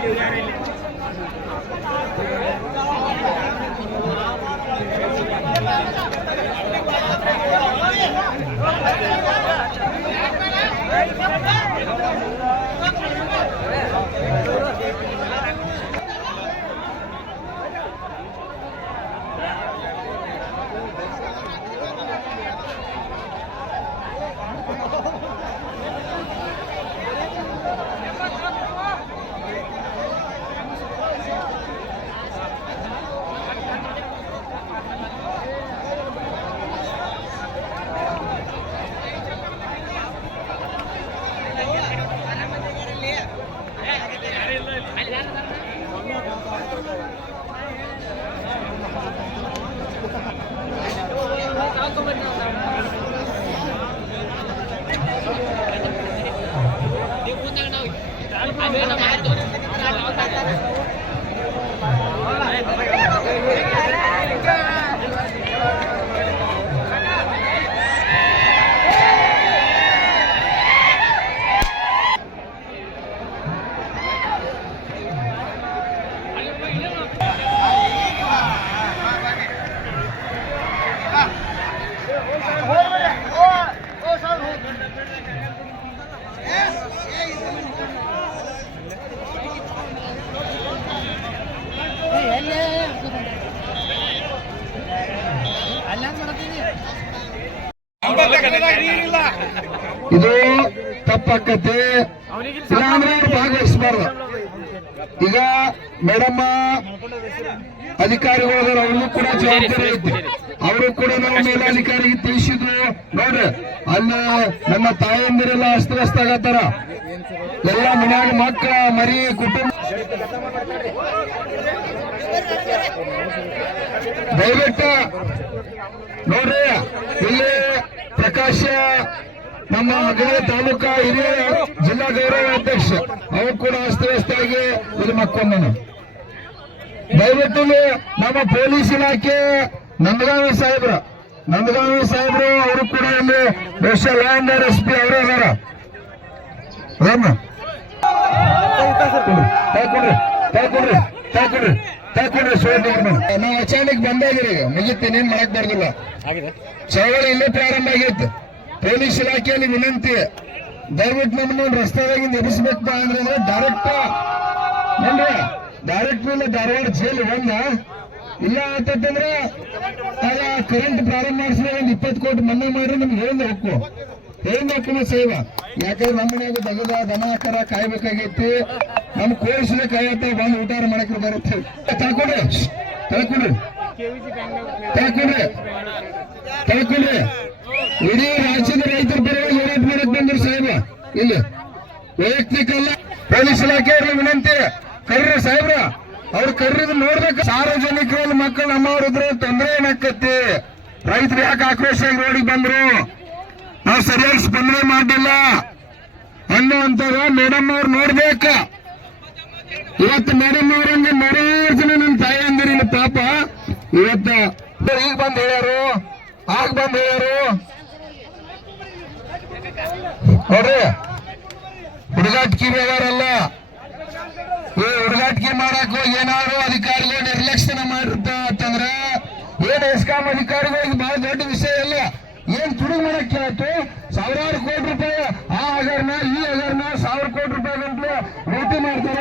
Hey, come on! Welcome ಇದು ಅವ್ರು ಭಾಗವಹಿಸಬಾರ್ದು. ಈಗ ಮೇಡಮ್ಮ ಅಧಿಕಾರಿಗಳು ಅವ್ರಿಗೂ ಕೂಡ ಜವಾಬ್ದಾರಿ ಐತಿ. ಅವರು ಕೂಡ ನಾವು ಮೇಲಾಧಿಕಾರಿಗೆ ತಿಳಿಸಿದ್ರು. ನೋಡ್ರಿ, ಅಲ್ಲ ತಾಯಂದಿರೆಲ್ಲ ಅಸ್ತವ್ಯಸ್ತ ಆಗತ್ತಾರ? ಎಲ್ಲ ಮನ್ಯಾಗ ಮಕ್ಕಳ, ಮರಿ, ಕುಟುಂಬ. ದಯವಿಟ್ಟ ನೋಡ್ರಿ, ಇಲ್ಲಿ ಪ್ರಕಾಶ ನಮ್ಮ ಮಗಳ ತಾಲೂಕಾ ಹಿರಿಯ ಜಿಲ್ಲಾ ಗೌರವ ಅಧ್ಯಕ್ಷ. ಅವರು ಕೂಡ ಅಸ್ತವ್ಯಸ್ತಾಗಿ ಇಲ್ಲಿ ಮಕ್ಕೊಂಡನು. ದಯವಿಟ್ಟು ನಮ್ಮ ಪೊಲೀಸ್ ಇಲಾಖೆ ನಂದಗಾವಿ ಸಾಹೇಬ್ರ. ನಂದಗಾವಿ ಸಾಹೇಬ್ರು, ಅವರು ಕೂಡ ಇಲ್ಲಿ ಬಹುಶಃ ಲ್ಯಾಂಡ್ ಎಸ್ ಪಿ ಅವರೇ ಇದಾರ. ನಾವು ಅಚಾನಕ್ ಬಂದಾಗಿರಿ ಈಗ, ಮುಗಿತೀನಿ ಮಾಡಕ್ ಬರ್ದಿಲ್ಲ. ಚಳವಳಿ ಇಲ್ಲೇ ಪ್ರಾರಂಭ ಆಗಿತ್ತು. ಪೊಲೀಸ್ ಇಲಾಖೆಯಲ್ಲಿ ವಿನಂತಿ, ದಯವಿಟ್ಟು ನಮ್ಮನ್ನ ರಸ್ತೆದಾಗಿಂದ ಎಬ್ಬಿಸ್ಬೇಕು ಅಂದ್ರೆ ಡೈರೆಕ್ಟ್ ನೋಡ್ರಿ ಡೈರೆಕ್ಟ್ ಮೇಲೆ ಧಾರವಾಡ ಜೈಲ್ ಬಂದ ಇಲ್ಲ ಅಂತಂದ್ರೆ ಆಗ ಕರೆಂಟ್ ಪ್ರಾರಂಭ ಮಾಡಿಸಿದ್ರೆ ಒಂದು ಇಪ್ಪತ್ತು ಕೋಟಿ ಮನ್ನಾ ಮಾಡಿದ್ರೆ ನಮ್ಗೆ ಹೇಳಿದ್ರೆ ಹಕ್ಕು ಹೇಳಿದ ಹಕ್ಕು ಸೇವ ಯಾಕಂದ್ರೆ ನಮ್ಮ ಮನೆಯಾಗ ದಗದ ದನ ಕರ ಕಾಯ್ಬೇಕಾಗೈತಿ. ನಮ್ ಕೋರಿಸಿದ ಕಾಯತ್ತ, ಬಂದು ಊಟ ಮಾಡಕ್ಕೆ ಬರುತ್ತೆ. ತಳ್ಕೊಡ್ರಿ ತಳ್ಕೊಡ್ರಿ ತಳ್ಕೊಡ್ರಿ ತಳ್ಕೊಡ್ರಿ ಇಡೀ ರಾಜ್ಯದ ರೈತರ ಪರವಾಗಿ ಹೋರಾಟ ಮಾಡಕ್ ಬಂದ್ರು ಸಾಹೇಬ. ಇಲ್ಲಿ ವೈಯಕ್ತಿಕ ಅಲ್ಲ. ಪೊಲೀಸ್ ಇಲಾಖೆಯವ್ರಿಗೆ ವಿನಂತಿ. ಕರ್ರಿ ಸಾಹೇಬ್ರ. ಅವ್ರು ಕರ್ರಿದ್ ನೋಡ್ಬೇಕು. ಸಾರ್ವಜನಿಕರಲ್ಲಿ ಮಕ್ಕಳು ನಮ್ಮವ್ರ ಇದ್ರೆ ತೊಂದರೆ ಏನಾಕತಿ ರೈತರು ಯಾಕೆ ಆಕ್ರೋಶ ರೋಡಿಗೆ ಬಂದ್ರು? ನಾವು ಸರಿಯಾಗಿ ಸ್ಪಂದನೆ ಮಾಡಿಲ್ಲ. ಅನ್ನುವಂತಾರ ಮೇಡಮ್ ಅವ್ರು ನೋಡ್ಬೇಕ. ಇವತ್ತು ಮೇಡಮ್ ಅವ್ರಂಗೆ ನೂರಾರು ಜನ ನನ್ನ ತಾಯಿ ಅಂದಿರಿ ಪಾಪ. ಇವತ್ತು ಈಗ ಬಂದ್ ಹೇಳ್ಯಾರು? ಆಗ ಬಂದ್ ಹೇಳ್ಯಾರು? ನೋಡ್ರಿ. ಹುಡುಗಾಟಿಕೆ ವ್ಯವಹಾರಲ್ಲ ಈ ಹುಡುಗಾಟಿಕೆ ಮಾಡಕ್ ಹೋಗಿ ಏನಾದ್ರು ಅಧಿಕಾರಿಗಳು ನಿರ್ಲಕ್ಷ್ಯನ ಮಾಡಿರ್ತ ಅಂತಂದ್ರ ಏನ್ ಎಸ್ಕಾಂ ಅಧಿಕಾರಿಗಳಿಗೆ ಬಹಳ ದೊಡ್ಡ ವಿಷಯ ಇಲ್ಲ ಏನ್ ತುಡು ಮಾಡಕ್ ಆಯ್ತು ಸಾವಿರಾರು ಕೋಟಿ ರೂಪಾಯಿ ಆ ಹಗರ್ನ, ಈ ಹಗರ್ನ ಸಾವಿರ ಕೋಟಿ ರೂಪಾಯಿ ಗಂಟ್ಲು ಲೂಟಿ ಮಾಡ್ತಾ